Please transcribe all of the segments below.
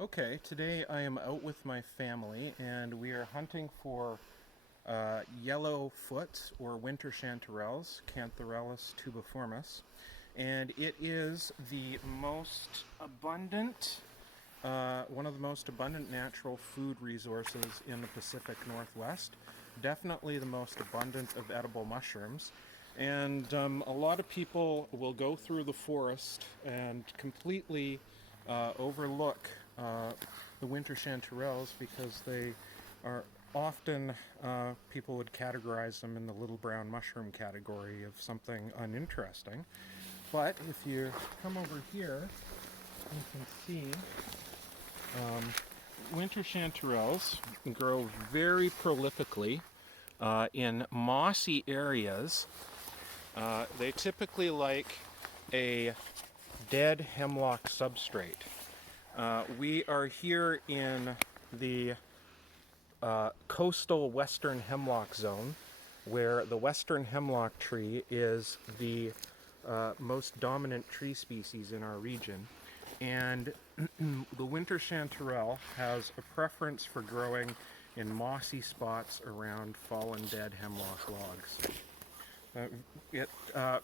Okay, today I am out with my family and we are hunting for yellow foot or winter chanterelles, Cantharellus tubiformis, and it is the most abundant, one of the most abundant natural food resources in the Pacific Northwest. Definitely the most abundant of edible mushrooms. And a lot of people will go through the forest and completely overlook the winter chanterelles because they are often, people would categorize them in the little brown mushroom category of something uninteresting. But if you come over here, you can see winter chanterelles grow very prolifically in mossy areas. They typically like a dead hemlock substrate. We are here in the Coastal Western Hemlock Zone, where the western hemlock tree is the most dominant tree species in our region. And the winter chanterelle has a preference for growing in mossy spots around fallen dead hemlock logs. It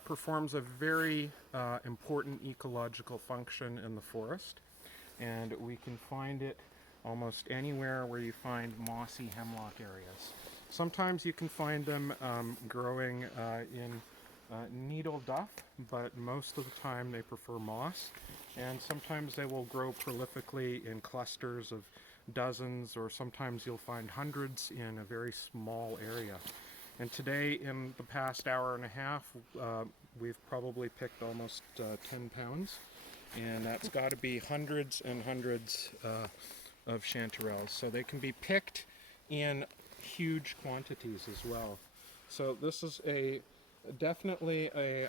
performs a very important ecological function in the forest, and we can find it almost anywhere where you find mossy hemlock areas. Sometimes you can find them growing in needle duff, but most of the time they prefer moss, and sometimes they will grow prolifically in clusters of dozens, or sometimes you'll find hundreds in a very small area. And today, in the past hour and a half, we've probably picked almost 10 pounds, and that's got to be hundreds and hundreds of chanterelles. So they can be picked in huge quantities as well. So this is definitely a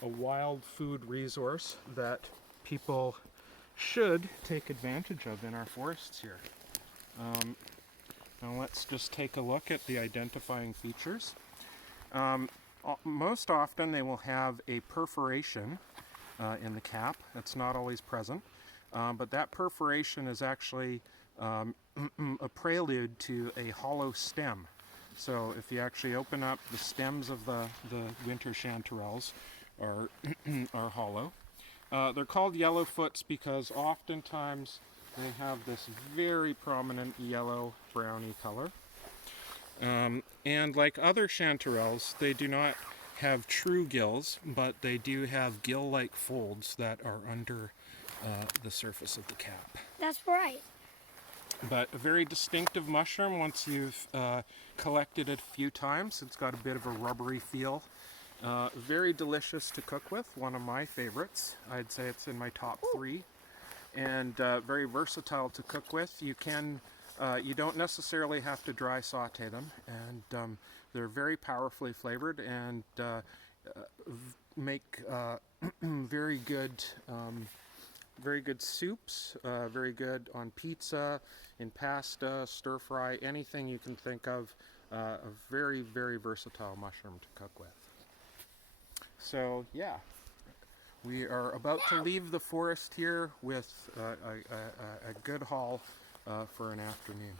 wild food resource that people should take advantage of in our forests here. Now let's just take a look at the identifying features. Most often they will have a perforation in the cap. That's not always present, but that perforation is actually a prelude to a hollow stem. So if you actually open up the stems of the winter chanterelles are, are hollow. They're called yellowfoots because oftentimes they have this very prominent yellow browny color. And like other chanterelles, they do not have true gills, but they do have gill-like folds that are under the surface of the cap. That's right. But a very distinctive mushroom once you've collected it a few times. It's got a bit of a rubbery feel. Very delicious to cook with, one of my favorites. I'd say it's in my top 3. And very versatile to cook with. You don't necessarily have to dry saute them, and they're very powerfully flavored and make very good soups, very good on pizza, in pasta, stir fry, anything you can think of. A very, very versatile mushroom to cook with. So yeah. We are about to leave the forest here with a good haul for an afternoon.